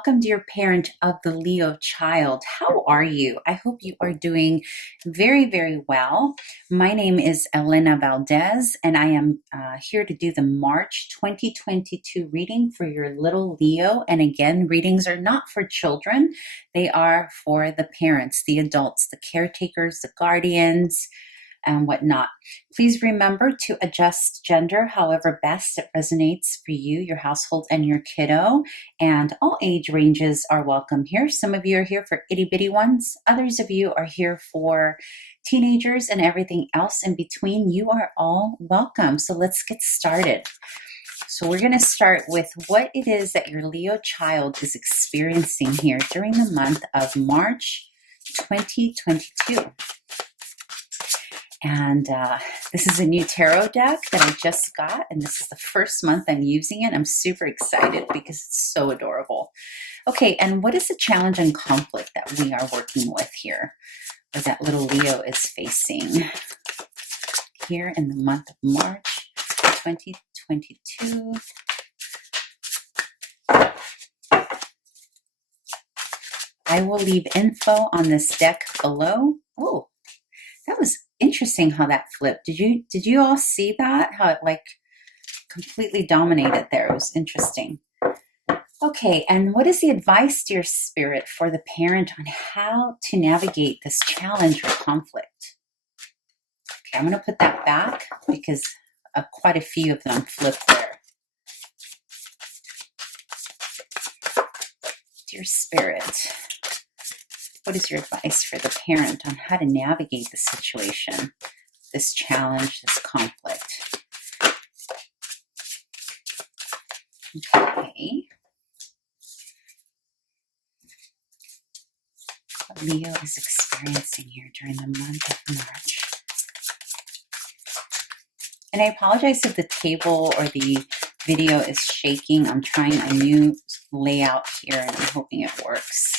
welcome, dear parent of the Leo child. How are you? I hope you are doing very, very well. My name is Elena Valdez, and I am here to do the March 2022 reading for your little Leo. And again, readings are not for children. They are for the parents, the adults, the caretakers, the guardians, and whatnot. Please remember to adjust gender however best it resonates for you, your household, and your kiddo. And all age ranges are welcome here. Some of you are here for itty bitty ones. Others of you are here for teenagers and everything else in between. You are all welcome. So let's get started. So we're going to start with what it is that your Leo child is experiencing here during the month of March 2022. And this is a new tarot deck that I just got, and this is the first month I'm using it. I'm super excited because it's so adorable. Okay, and what is the challenge and conflict that we are working with here, or that little Leo is facing here in the month of March 2022? I will leave info on this deck below. Oh, that was interesting how that flipped. Did you all see that? How it like completely dominated there. It was interesting. Okay, and what is the advice, dear spirit, for the parent on how to navigate this challenge or conflict? Okay, I'm going to put that back because quite a few of them flipped there. Dear spirit, what is your advice for the parent on how to navigate the situation, this challenge, this conflict? Okay. What Leo is experiencing here during the month of March. And I apologize if the table or the video is shaking. I'm trying a new layout here and I'm hoping it works.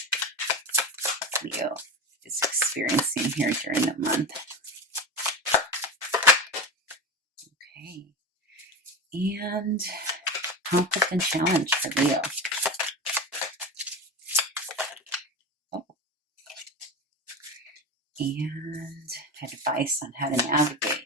Leo is experiencing here during the month. Okay. And conflict and challenge for Leo. Oh. And advice on how to navigate.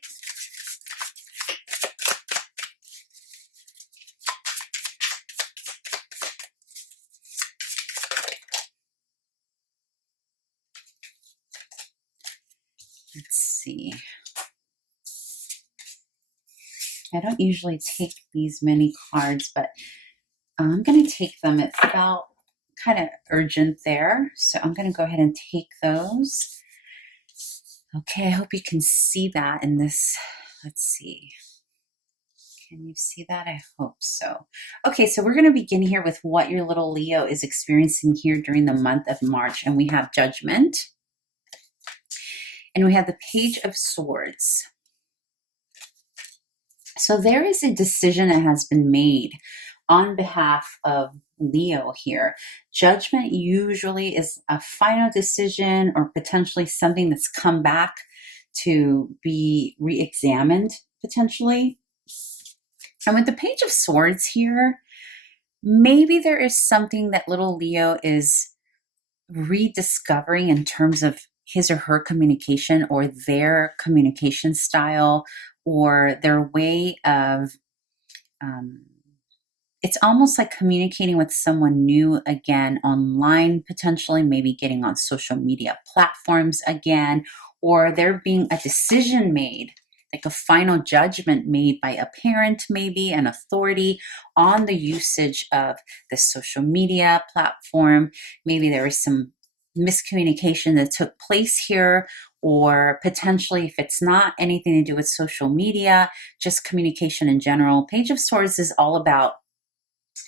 Let's see. I don't usually take these many cards, but I'm going to take them. It felt kind of urgent there, so I'm going to go ahead and take those. Okay, I hope you can see that in this. Let's see. Can you see that? I hope so. Okay, so we're going to begin here with what your little Leo is experiencing here during the month of March, and we have Judgment. And we have the Page of Swords. So there is a decision that has been made on behalf of Leo here. Judgment usually is a final decision or potentially something that's come back to be re-examined potentially. And with the Page of Swords here, maybe there is something that little Leo is rediscovering in terms of his or her communication or their communication style or their way of, it's almost like communicating with someone new again online, potentially maybe getting on social media platforms again, or there being a decision made, like a final judgment made by a parent, maybe an authority on the usage of the social media platform. Maybe there was some miscommunication that took place here, or potentially if it's not anything to do with social media, just communication in general. Page of Swords is all about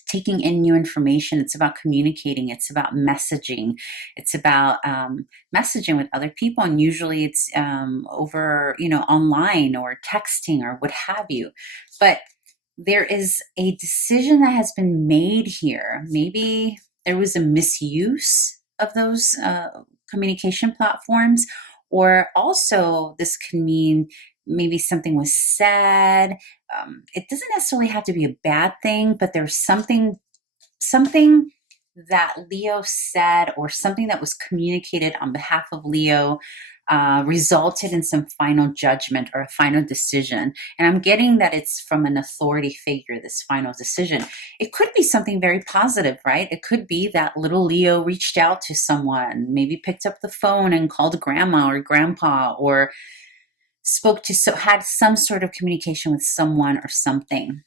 taking in new information. It's about communicating. It's about messaging. It's about messaging with other people, and usually it's over, online or texting or what have you. But there is a decision that has been made here. Maybe there was a misuse of those communication platforms, or also this can mean maybe something was said. It doesn't necessarily have to be a bad thing, but there's something that Leo said or something that was communicated on behalf of Leo resulted in some final judgment or a final decision. And I'm getting that it's from an authority figure, this final decision. It could be something very positive, right? It could be that little Leo reached out to someone, maybe picked up the phone and called grandma or grandpa, or had some sort of communication with someone or something.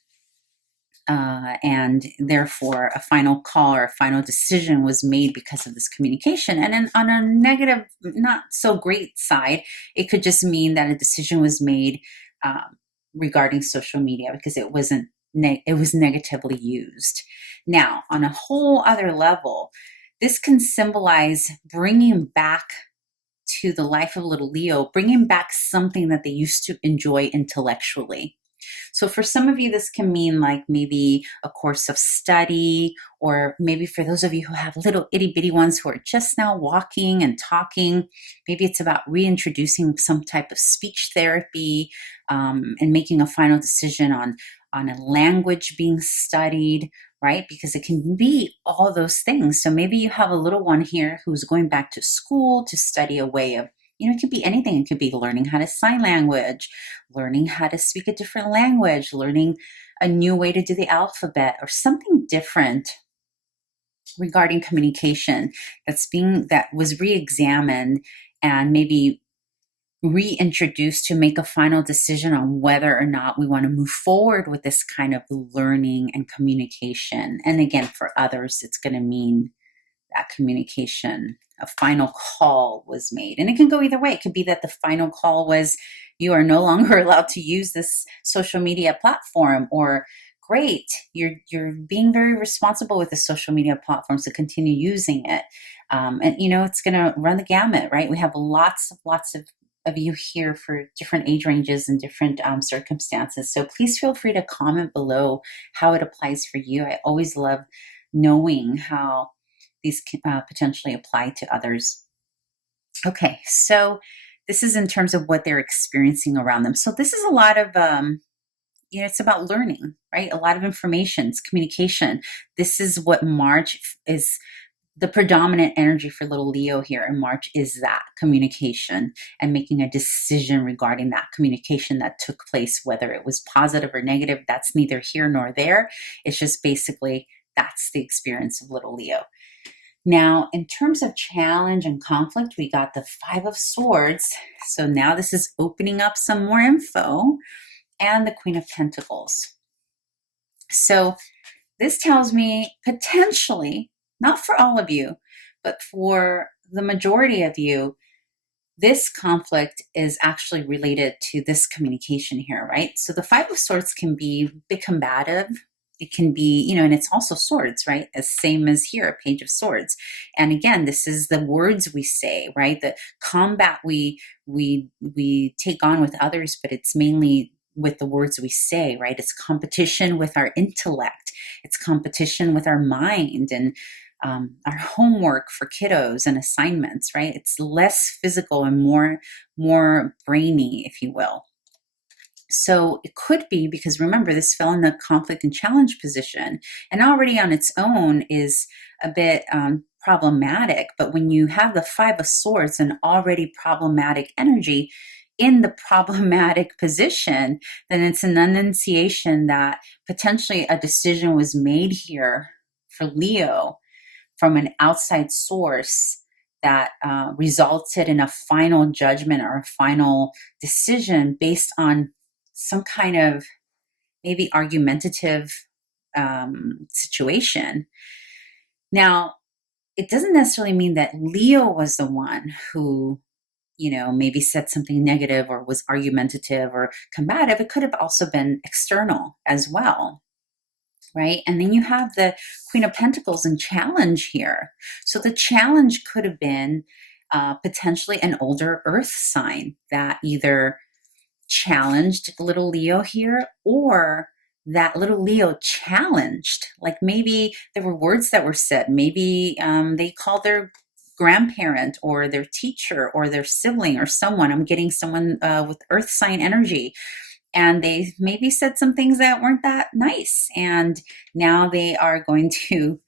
And therefore a final call or a final decision was made because of this communication. And then on a negative, not so great side, it could just mean that a decision was made regarding social media because it was negatively used. Now, on a whole other level, this can symbolize bringing back to the life of little Leo, bringing back something that they used to enjoy intellectually. So for some of you, this can mean like maybe a course of study, or maybe for those of you who have little itty bitty ones who are just now walking and talking, maybe it's about reintroducing some type of speech therapy and making a final decision on a language being studied, right? Because it can be all those things. So maybe you have a little one here who's going back to school to study a way of, it could be anything. It could be learning how to sign language, learning how to speak a different language, learning a new way to do the alphabet, or something different regarding communication that was re-examined and maybe reintroduced to make a final decision on whether or not we want to move forward with this kind of learning and communication. And again, for others, it's going to mean that communication, a final call was made. And it can go either way. It could be that the final call was, you are no longer allowed to use this social media platform, or great, you're being very responsible with the social media platforms to continue using it. And it's going to run the gamut, right? We have lots of you here for different age ranges and different circumstances. So please feel free to comment below how it applies for you. I always love knowing how these can potentially apply to others. Okay, so this is in terms of what they're experiencing around them. So this is a lot of, it's about learning, right? A lot of information, it's communication. This is what March is. The predominant energy for little Leo here in March is that communication and making a decision regarding that communication that took place, whether it was positive or negative. That's neither here nor there. It's just basically that's the experience of little Leo. Now, in terms of challenge and conflict, we got the Five of Swords. So now this is opening up some more info, and the Queen of Pentacles. So this tells me potentially, not for all of you, but for the majority of you, this conflict is actually related to this communication here, right? So the Five of Swords can be a bit combative. It can be, and it's also swords, right? As same as here, a Page of Swords. And again, this is the words we say, right? The combat we take on with others, but it's mainly with the words we say, right? It's competition with our intellect. It's competition with our mind and our homework for kiddos and assignments, right? It's less physical and more brainy, if you will. So it could be because, remember, this fell in the conflict and challenge position, and already on its own is a bit problematic. But when you have the Five of Swords, an already problematic energy in the problematic position, then it's an enunciation that potentially a decision was made here for Leo from an outside source that resulted in a final judgment or a final decision based on some kind of maybe argumentative situation. Now, it doesn't necessarily mean that Leo was the one who, maybe said something negative or was argumentative or combative. It could have also been external as well, right? And then you have the Queen of Pentacles and challenge here. So the challenge could have been potentially an older earth sign that either challenged little Leo here, or that little Leo challenged. Like maybe there were words that were said. Maybe they called their grandparent or their teacher or their sibling or someone. I'm getting someone with earth sign energy. And they maybe said some things that weren't that nice. And now they are going to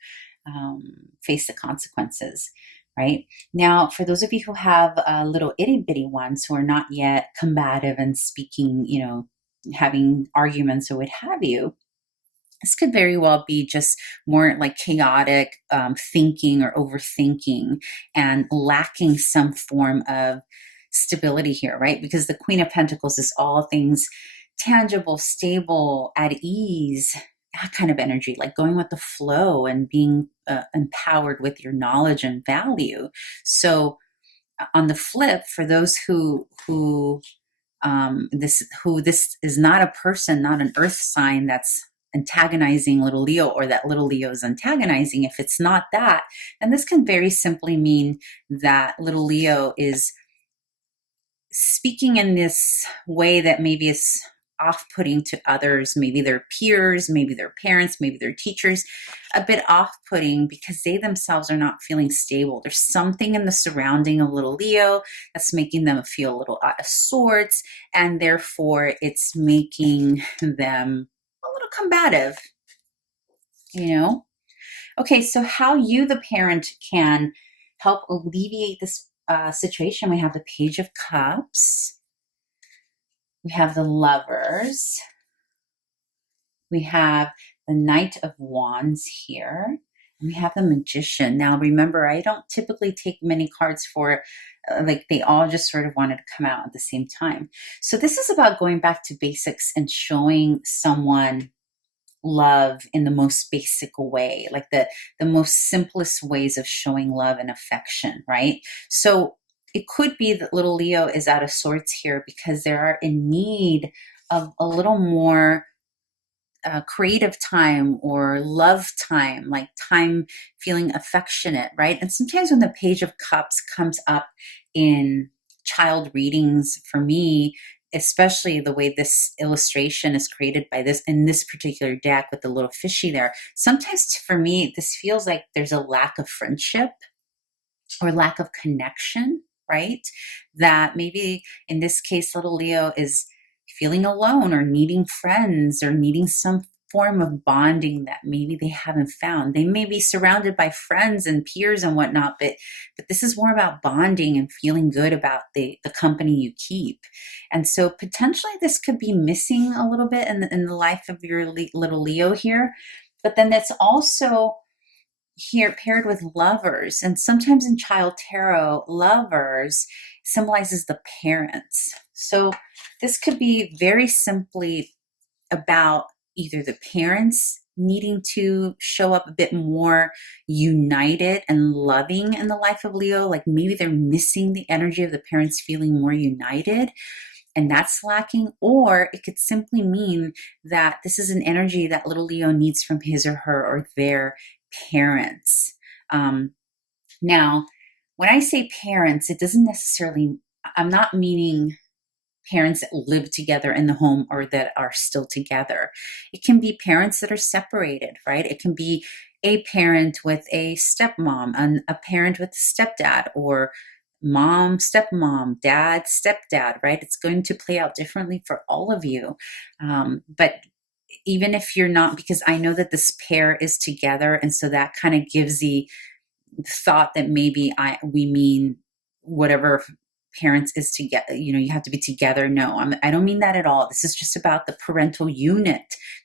face the consequences, right? Now, for those of you who have little itty bitty ones who are not yet combative and speaking, having arguments or what have you, this could very well be just more like chaotic thinking or overthinking and lacking some form of stability here, right? Because the Queen of Pentacles is all things tangible, stable, at ease, that kind of energy, like going with the flow and being empowered with your knowledge and value. So on the flip, for those who this is not a person, not an earth sign that's antagonizing little Leo, or that little Leo is antagonizing. If it's not that, then this can very simply mean that little Leo is speaking in this way that maybe is off-putting to others, maybe their peers, maybe their parents, maybe their teachers, a bit off-putting because they themselves are not feeling stable. There's something in the surrounding of little Leo that's making them feel a little out of sorts, and therefore it's making them a little combative, Okay, so how you, the parent, can help alleviate this situation. We have the Page of Cups. We have the Lovers. We have the Knight of Wands here. And we have the Magician. Now, remember, I don't typically take many cards for, like they all just sort of wanted to come out at the same time. So this is about going back to basics and showing someone love in the most basic way, like the most simplest ways of showing love and affection, right? So it could be that little Leo is out of sorts here because they are in need of a little more creative time or love time, like time feeling affectionate, right? And sometimes when the Page of Cups comes up in child readings, for me, especially the way this illustration is created by this in this particular deck with the little fishy there, sometimes for me, this feels like there's a lack of friendship or lack of connection, right? That maybe in this case, little Leo is feeling alone or needing friends or needing some form of bonding that maybe they haven't found. They may be surrounded by friends and peers and whatnot, but this is more about bonding and feeling good about the company you keep. And so potentially this could be missing a little bit in the life of your little Leo here. But then that's also here paired with Lovers. And sometimes in child tarot, Lovers symbolizes the parents. So this could be very simply about either the parents needing to show up a bit more united and loving in the life of Leo. Like maybe they're missing the energy of the parents feeling more united, and that's lacking. Or it could simply mean that this is an energy that little Leo needs from his or her or their parents. Now, when I say parents, it doesn't necessarily, I'm not meaning parents that live together in the home or that are still together. It can be parents that are separated, right? It can be a parent with a stepmom and a parent with a stepdad, or mom, stepmom, dad, stepdad, right? It's going to play out differently for all of you. But even if you're not, because I know that this pair is together, and so that kind of gives the thought that maybe we mean whatever parents is together, you have to be together. No, I don't mean that at all. This is just about the parental unit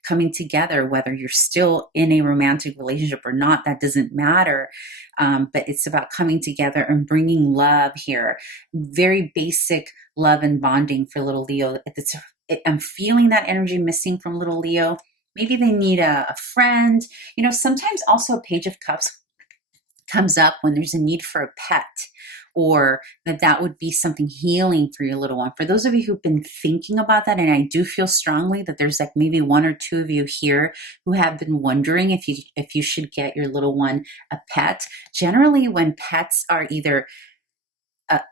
coming together, whether you're still in a romantic relationship or not, that doesn't matter. But it's about coming together and bringing love here. Very basic love and bonding for little Leo. I'm feeling that energy missing from little Leo. Maybe they need a friend. Sometimes also a Page of Cups comes up when there's a need for a pet, or that would be something healing for your little one. For those of you who've been thinking about that, and I do feel strongly that there's like maybe one or two of you here who have been wondering if you should get your little one a pet. Generally, when pets are either a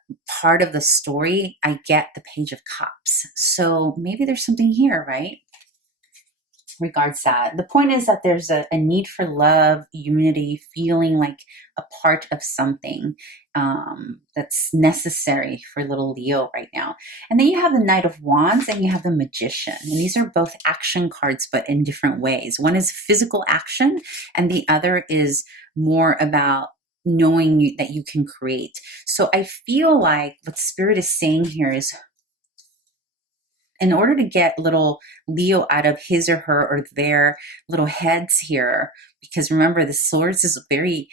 part of the story, I get the Page of Cups. So maybe there's something here, right? Regards that. The point is that there's a need for love, unity, feeling like a part of something that's necessary for little Leo right now. And then you have the Knight of Wands and you have the Magician. And these are both action cards, but in different ways. One is physical action and the other is more about knowing that you can create. So I feel like what Spirit is saying here is, in order to get little Leo out of his or her or their little heads here, because remember, the swords is very,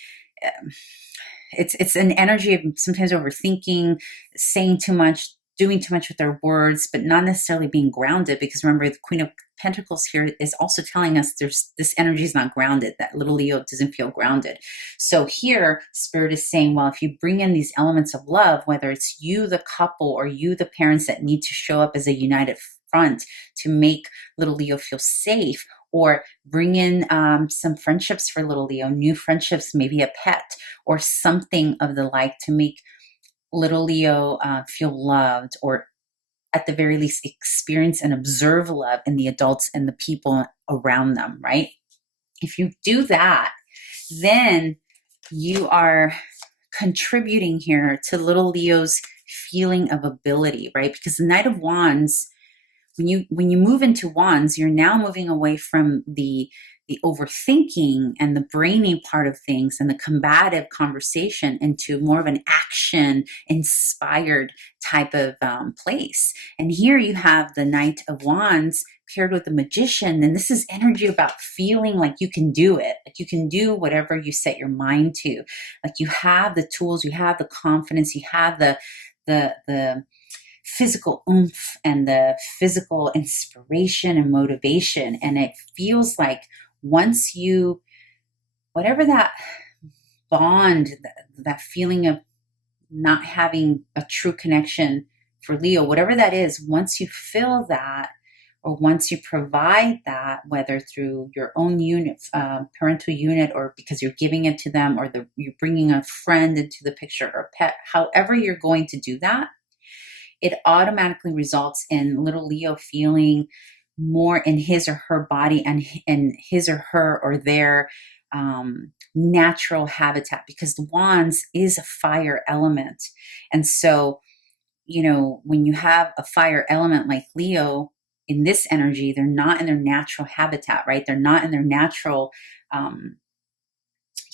it's an energy of sometimes overthinking, saying too much, doing too much with their words, but not necessarily being grounded. Because remember, the Queen of Pentacles here is also telling us this energy is not grounded. That little Leo doesn't feel grounded. So here, Spirit is saying, well, if you bring in these elements of love, whether it's you, the couple, or you, the parents, that need to show up as a united front to make little Leo feel safe, or bring in some friendships for little Leo, new friendships, maybe a pet or something of the like, to make little Leo feel loved, or at the very least experience and observe love in the adults and the people around them, right? If you do that, then you are contributing here to little Leo's feeling of ability, right? Because the Knight of Wands, when you move into Wands, you're now moving away from the overthinking and the brainy part of things and the combative conversation into more of an action inspired type of place. And here you have the Knight of Wands paired with the Magician, and this is energy about feeling like you can do it, like you can do whatever you set your mind to, like you have the tools, you have the confidence, you have the physical oomph and the physical inspiration and motivation. And it feels like once you, whatever that bond, that feeling of not having a true connection for Leo, whatever that is, once you feel that, or once you provide that, whether through your own unit, parental unit, or because you're giving it to them, or you're bringing a friend into the picture, or a pet, however you're going to do that, it automatically results in little Leo feeling more in his or her body and in his or her or their natural habitat, because the Wands is a fire element. And so, when you have a fire element like Leo in this energy, they're not in their natural habitat, right? They're not in their natural,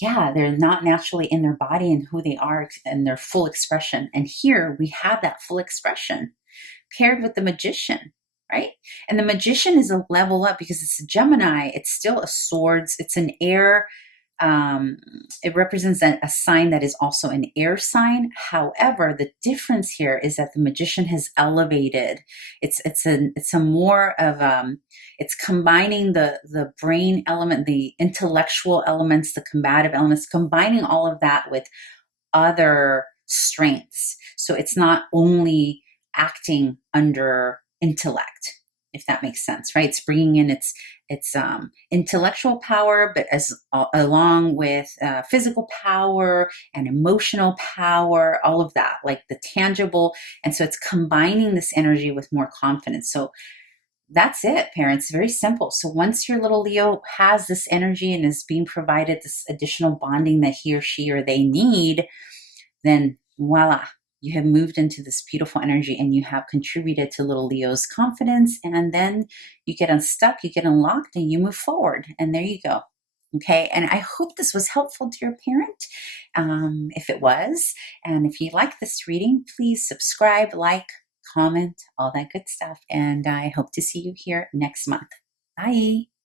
they're not naturally in their body and who they are and their full expression. And here we have that full expression paired with the Magician, right? And the Magician is a level up because it's a Gemini. It's still a swords. It's an air. It represents a sign that is also an air sign. However, the difference here is that the Magician has elevated. It's a more of it's combining the brain element, the intellectual elements, the combative elements, combining all of that with other strengths. So it's not only acting under intellect, if that makes sense, right? It's bringing in its intellectual power, but along with physical power and emotional power, all of that, like the tangible. And so it's combining this energy with more confidence. So that's it, parents. Very simple. So once your little Leo has this energy and is being provided this additional bonding that he or she or they need, then voila, you have moved into this beautiful energy and you have contributed to little Leo's confidence. And then you get unstuck, you get unlocked, and you move forward. And there you go. Okay. And I hope this was helpful to your parent. If it was, and if you like this reading, please subscribe, like, comment, all that good stuff. And I hope to see you here next month. Bye.